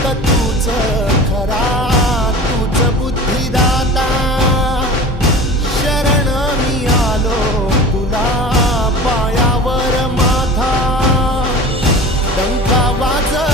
फक्त तूच खरा, तूच बुद्धिदाता. शरण मी आलो तुला, पायावर माझा डंका वाजविला